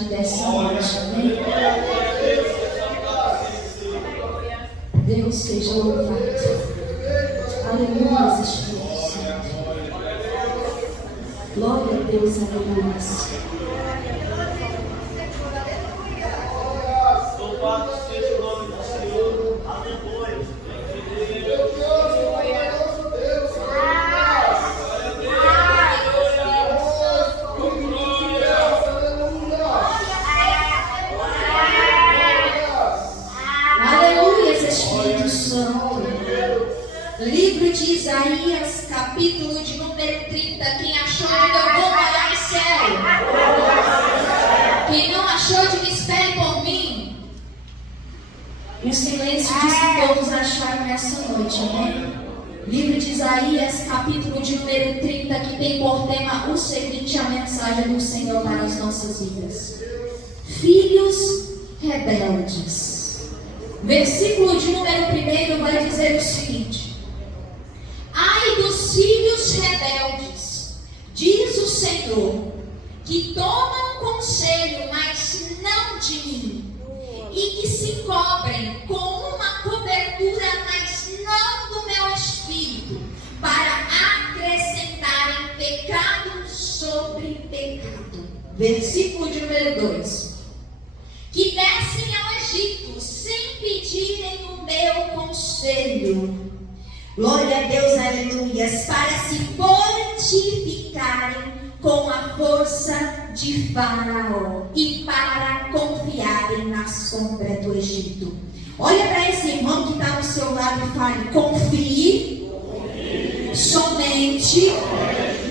aqui dessa noite, amém? Deus seja louvado. Aleluia, Espírito Santo. Glória a Deus, aleluia. Louvado seja o nome do Senhor. Aleluia. Aleluia, Espírito Santo. Livro de Isaías, capítulo de número 30. Quem achou, diga eu vou morar no céu. Quem não achou, diga espere por mim. O silêncio diz que todos acharam nessa noite, amém? Livro de Isaías, capítulo de número 30, que tem por tema o seguinte, a mensagem do Senhor para as nossas vidas. Filhos rebeldes. Versículo de número 1 vai dizer o seguinte: ai dos filhos rebeldes, diz o Senhor, que tomam conselho, mas não de mim, e que se cobrem com uma cobertura, mas não do meu espírito, para acrescentarem pecado sobre pecado. Versículo de número 2: que descem ao Egito sem pedirem o meu conselho. Glória a Deus, aleluias, para se fortificarem com a força de Faraó e para confiarem na sombra do Egito. Olha para esse irmão que está ao seu lado e fale: confie somente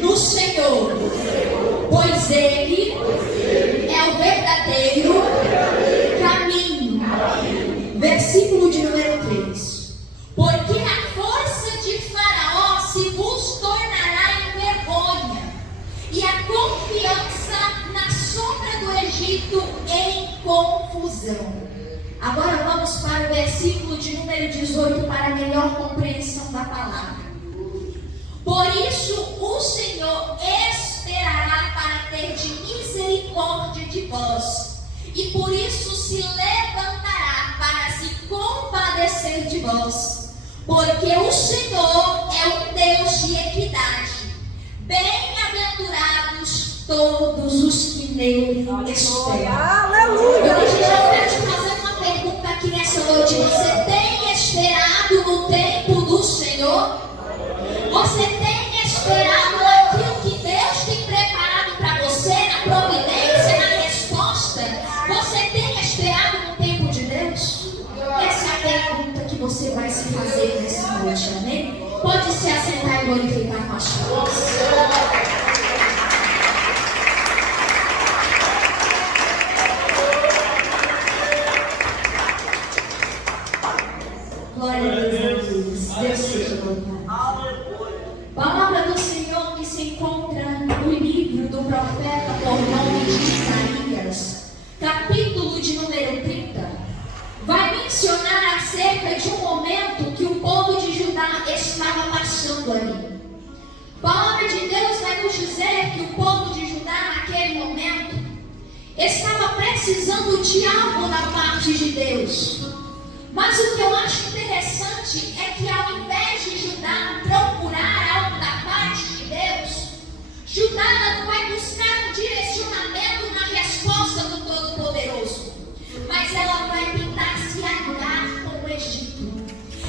no Senhor, pois Ele é o verdadeiro caminho. Versículo de número 3: porque a força de Faraó se vos tornará em vergonha, e a confiança na sombra do Egito em confusão. Agora vamos para o versículo de número 18 para a melhor compreensão da palavra. Por isso o Senhor esperará para ter de misericórdia de vós, e por isso se levantará para se compadecer de vós, porque o Senhor é um Deus de equidade. Bem-aventurados todos os que nele esperam. Aleluia! Eu já quero te fazer uma pergunta aqui nessa noite. Você tem esperado no tempo do Senhor? Você tem esperado aquilo que Deus tem preparado para você, na providência, na resposta? Você tem esperado no tempo de Deus? Essa é a pergunta que você vai se fazer nessa noite, amém? Pode se assentar e glorificar com as forças. Glória a Deus, Deus seja louvado. Palavra do Senhor que se encontra no livro do profeta por nome de Isaías, capítulo de número 30, vai mencionar acerca de um momento que o povo de Judá estava passando ali. A palavra de Deus vai nos dizer que o povo de Judá naquele momento estava precisando de algo da parte de Deus. Mas o que eu acho interessante é que ao invés de Judá procurar algo da parte de Deus, Judá não vai buscar um direcionamento na resposta do Todo-Poderoso, mas ela vai tentar se alinhar com o Egito.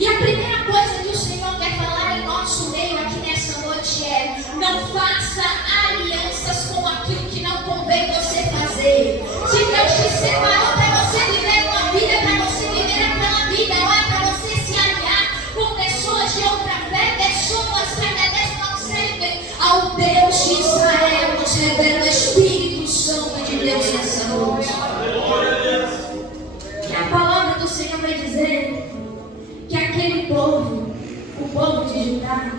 E a primeira coisa que o Senhor quer falar em nosso meio aqui nessa noite é: não faça alianças com aquilo que não convém você fazer. Se Deus te separou para você viver uma vida, para você viver aquela vida, não é para você se alinhar com pessoas de outra fé, pessoas que ainda não servem ao Deus de Israel. Nos revela o Espírito Santo de Deus nessa noite. E a palavra do Senhor vai dizer que aquele povo, o povo de Judá,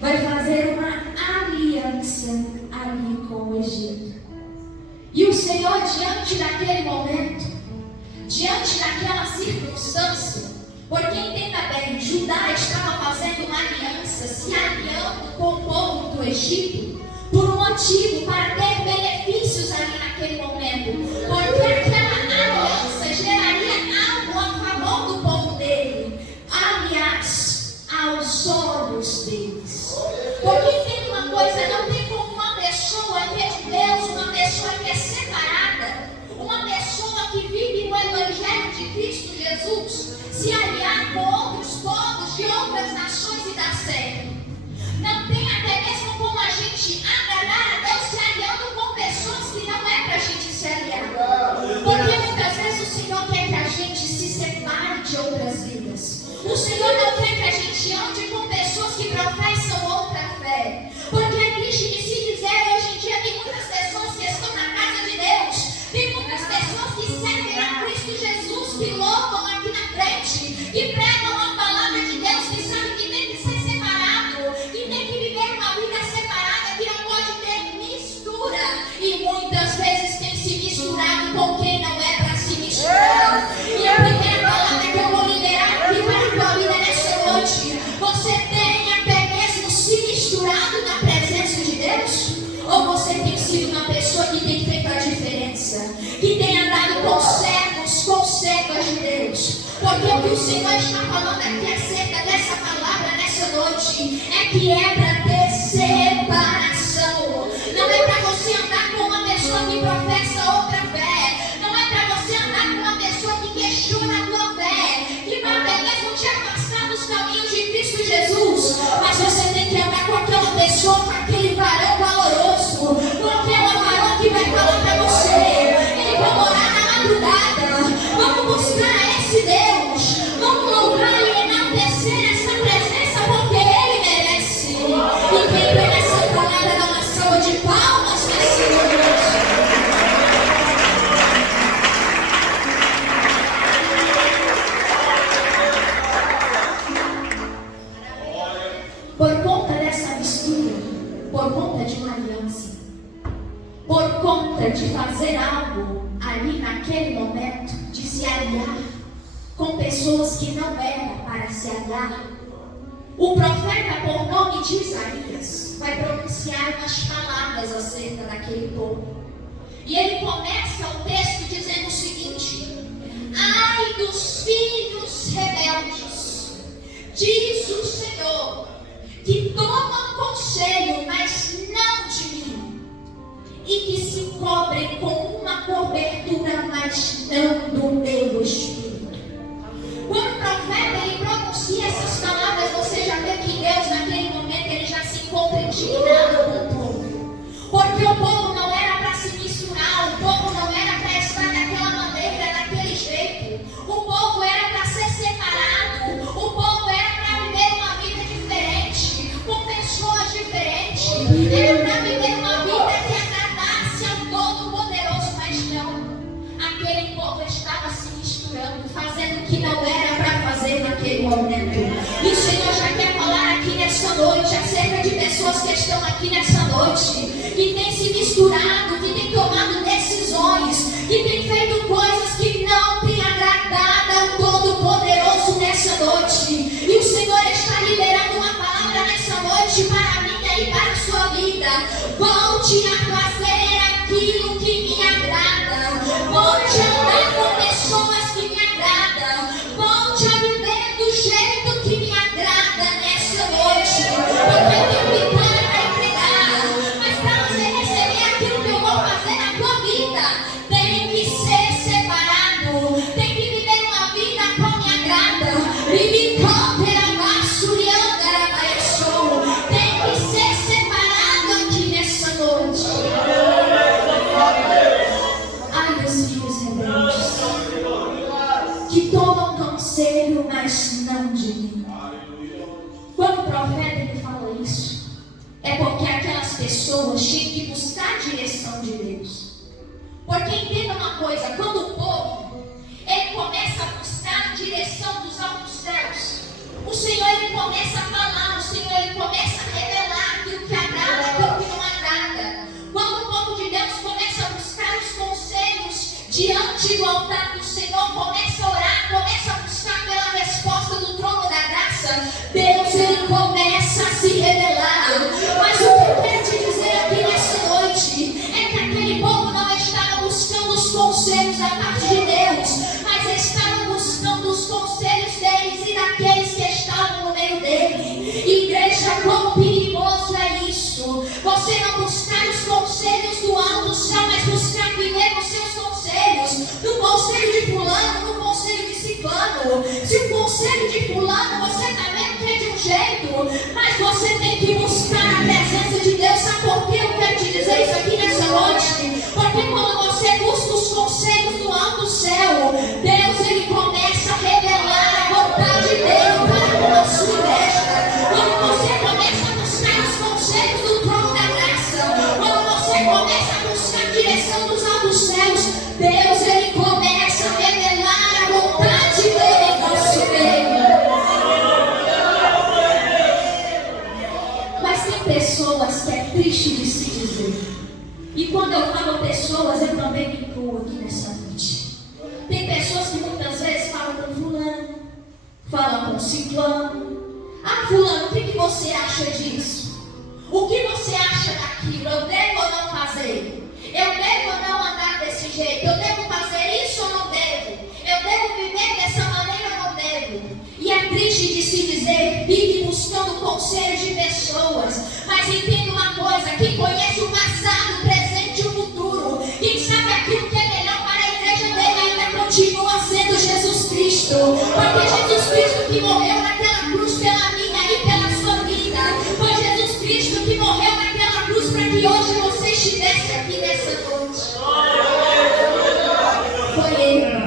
vai fazer uma aliança ali com o Egito. E o Senhor, diante daquele momento, diante daquela circunstância, porque entenda bem, Judá estava fazendo uma aliança, se aliando com o povo do Egito, por um motivo, para ter benefícios ali naquele momento, porque aquela aliança geraria algo a favor do povo dele, aliás, aos olhos deles. Porque tem uma coisa, não tem como uma pessoa que é de Deus, uma pessoa que é separada, uma pessoa que vive no Evangelho de Cristo Jesus, se aliar com outros povos de outras nações e dar certo. Não tem até mesmo como a gente agradar a Deus se aliando com pessoas que não é para a gente se aliar. Porque muitas vezes o Senhor quer que a gente se separe de outras vidas. O Senhor não quer que a gente ande com pessoas que professam outra fé. Porque é triste de se dizer, hoje em dia tem muitas pessoas que estão na casa de Deus, tem muitas pessoas que servem a Cristo Jesus, que louvam aqui na frente, que pregam a palavra de Deus, que sabem que tem que ser separado, que tem que viver uma vida separada, que não pode ter mistura. E muitas vezes tem se misturado com quem não é para se misturar. E a primeira palavra que eu vou liberar aqui para a tua vida nessa noite: você tem até mesmo se misturado na presença de Deus? Ou você tem sido uma pessoa que tem feito a diferença, que tem andado com servas de Deus? Porque o que o Senhor está falando aqui acerca dessa palavra nessa noite é que é para ter separação. Não é para você andar com uma pessoa que professa outra fé. Não é para você andar com uma pessoa que questiona a tua fé, que vai até mesmo te afastar dos caminhos de Cristo Jesus. Mas você tem que andar com aquela pessoa, com aquele varão valoroso, com aquele varão que vai falar para você. Ele vai orar na madrugada. Vamos buscar esse Deus. Vamos louvar e enaltecer essa presença, porque Ele merece. E quem crê nessa palavra dá uma salva de palmas nesse momento. Por conta dessa mistura, por conta de uma aliança, por conta de fazer algo ali naquele momento, de se aliar com pessoas que não eram para se aliar, o profeta, por nome de Isaías, vai pronunciar umas palavras acerca daquele povo. E ele começa o texto dizendo o seguinte: ai dos filhos rebeldes, diz o Senhor, que tomam conselho, mas não de mim, e que se cobrem com uma cobertura, mas não do meu espírito. Quando o profeta ele pronuncia essas palavras, você já vê que Deus naquele momento ele já se encontra indignado com o povo, porque o povo não era para se misturar, o povo não era para estar daquela maneira, daquele jeito, o povo era para ser separado, o povo era para viver uma vida diferente, com pessoas diferentes, era para viver uma vida que agradasse ao Todo-Poderoso, mas não. Aquele povo estava se misturando, fazendo o que não era para fazer naquele momento. E o Senhor já quer falar aqui nessa noite acerca de pessoas que estão aqui nessa noite, que têm se misturado, que têm tomado decisões, que têm feito coisas que não têm agradado ao Todo-Poderoso nessa noite. E o Senhor está liberando uma palavra nessa noite para a minha e para a sua vida. Volte a fazer aquilo que me agrada. Volte a andar com pessoas que me agradam. Volte a viver do jeito que me agrada nessa noite. Porque eu tenho vitória para entregar. Mas para você receber aquilo que eu vou fazer na tua vida, tem que ser separado. Tem que viver uma vida como me agrada. Vive tem que ser separado aqui nessa noite. Ai, meus filhos rebeldes, que tomam conselho, mas não de mim. Quando o profeta ele fala isso, é porque aquelas pessoas tinham que buscar a direção de Deus. Porque entenda uma coisa, quando o povo ele começa a buscar a direção dos altos céus, o Senhor ele começa a falar, o Senhor ele começa a revelar aquilo que agrada, aquilo que não agrada. Quando o povo de Deus começa a buscar os conselhos diante do altar do Senhor, começa a orar, começa a buscar pela resposta do trono da graça, Deus ele começa a se revelar. Mas o que eu quero te dizer aqui fala com ciclano. Ah, fulano, o que você acha disso? O que você acha daquilo? Eu devo ou não fazer? Eu devo ou não andar desse jeito? Eu devo fazer isso ou não devo? Eu devo viver dessa maneira ou não devo? E é triste de se dizer, vive buscando conselhos de pessoas, mas entenda uma coisa, quem conhece o passado, o presente e o futuro, quem sabe aquilo que é melhor para a igreja dele ainda continua sendo Jesus Cristo, porque Jesus Cristo que morreu naquela cruz pela minha e pela sua vida, foi Jesus Cristo que morreu naquela cruz para que hoje você estivesse aqui nessa noite. Foi Ele.